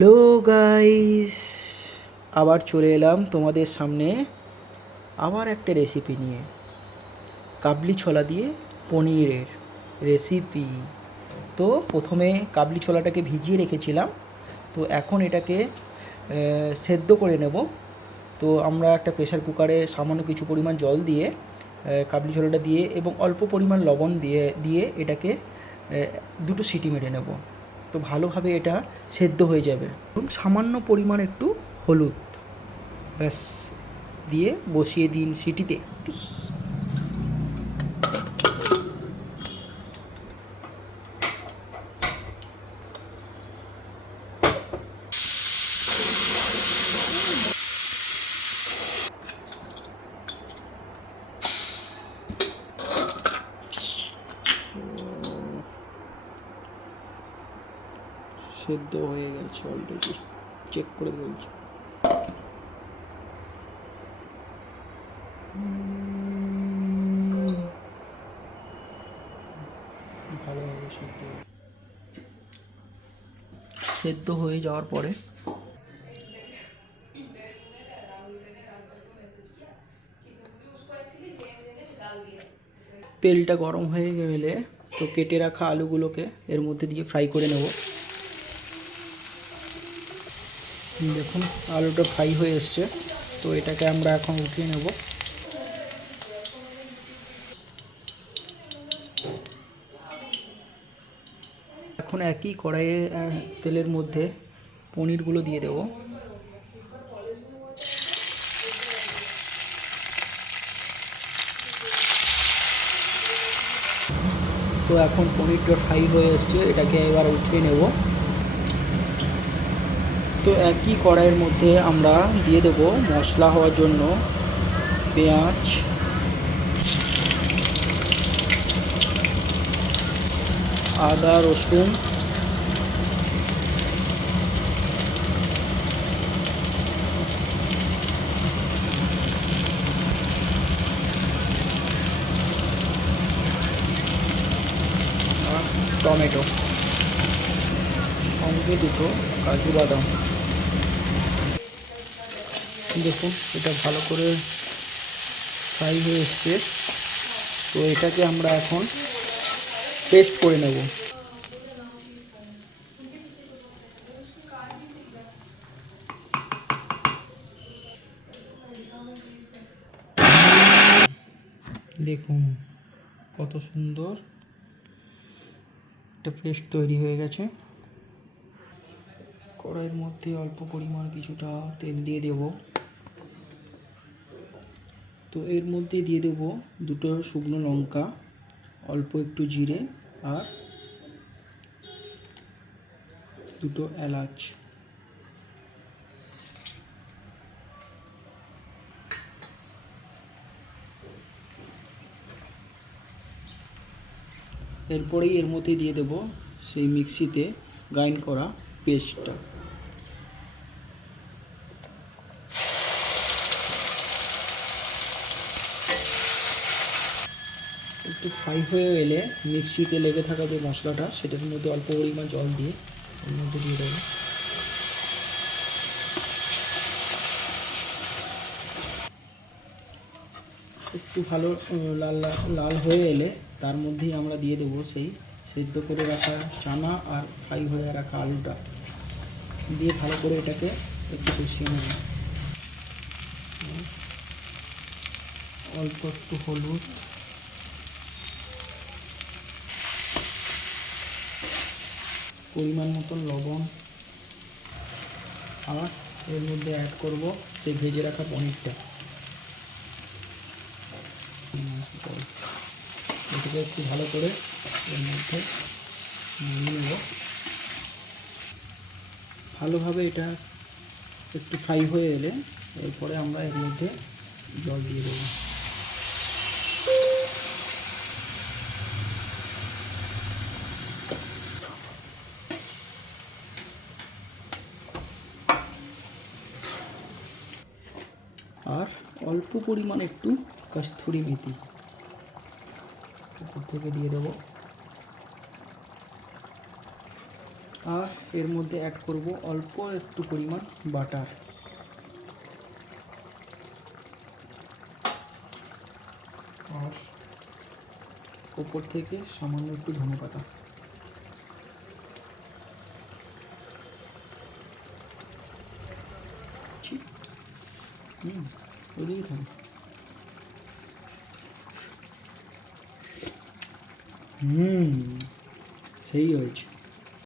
Hello guys, আবার চলে এলাম তোমাদের সামনে আবার একটা রেসিপি নিয়ে। কাবলি ছোলা দিয়ে পনিরের রেসিপি। তো প্রথমে কাবলি ছোলাটাকে ভিজিয়ে রেখেছিলাম, তো এখন এটাকে সেদ্ধ করে নেব। তো আমরা একটা প্রেসার কুকারে সামান্য কিছু পরিমাণ জল দিয়ে কাবলি ছোলাটা দিয়ে এবং অল্প পরিমাণ লবণ দিয়ে দিয়ে এটাকে দুটো সিটি মেরে নেব। তো ভালোভাবে এটা সেদ্ধ হয়ে যাবে। সামান্য পরিমাণ একটু হলুদ ব্যাস দিয়ে বসিয়ে দিন সিটিতে। সেদ্ধ হয়ে গেছে অলরেডি, চেক করে বলছি। ভালোভাবে সেদ্ধ হয়ে যাওয়ার পরে তেলটা গরম হয়ে গেলে তো কেটে রাখা আলুগুলোকে এর মধ্যে দিয়ে ফ্রাই করে নেব। দেখুন আলুটা ফ্রাই হয়ে এসছে, তো এটাকে আমরা এখন উঠিয়ে নেব। এখন একই কড়াইয়ে তেলের মধ্যে পনিরগুলো দিয়ে দেব। তো এখন পনিরটা ফ্রাই হয়ে এসছে, এটাকে এবার উঠিয়ে নেব। তো একই কড়াইয়ের মধ্যে আমরা দিয়ে দেব মশলা হওয়ার জন্য পেঁয়াজ, আদা, রসুন, আর টমেটো, সঙ্গে দুটো কাজু বাদাম। দেখুন এটা ভালো করে ফ্রাই হয়ে এসছে, তো এটাকে আমরা এখন পেস্ট করে নেব। দেখুন কত সুন্দর একটা পেস্ট তৈরি হয়ে গেছে। কড়াইয়ের মধ্যে অল্প পরিমাণ কিছুটা তেল দিয়ে দেব। তো এর মধ্যে দিয়ে দেব দুটো শুকনো লঙ্কা, অল্প একটু জিরে আর দুটো এলাচ। এরপরেই এর মধ্যে দিয়ে দেব সেই মিক্সিতে গ্রাইন্ড করা পেস্টটা। একটু ফ্রাই হয়ে এলে মিক্সিতে লেগে থাকা যে মশলাটা সেটার মধ্যে অল্প পরিমাণ জল দিয়ে এর মধ্যে দিয়ে দেবো। একটু ভালো লাল লাল হয়ে এলে তার মধ্যেই আমরা দিয়ে দেবো সেই সেদ্ধ করে রাখা চানা আর ফ্রাই হয়ে রাখা আলুটা দিয়ে ভালো করে এটাকে একটু কষিয়ে নেব। অল্প একটু হলুদ, পরিমাণ মতন লবণ, আর এর মধ্যে অ্যাড করব সেই ভেজে রাখা পনিরটা। এটাকে একটু ভালো করে এর মধ্যে নিয়ে নেব। ভালোভাবে এটা একটু ফ্রাই হয়ে এলে এরপরে আমরা এর মধ্যে জল দিয়ে দেবো। আর অল্প পরিমাণ একটু কস্তুরি মেথি উপর থেকে দিয়ে দেবো। আর এর মধ্যে অ্যাড করব অল্প একটু পরিমাণ বাটার। আর ওপর থেকে সামান্য একটু ধনেপাতা। ওদিকে থাম। সেই হয়েছে।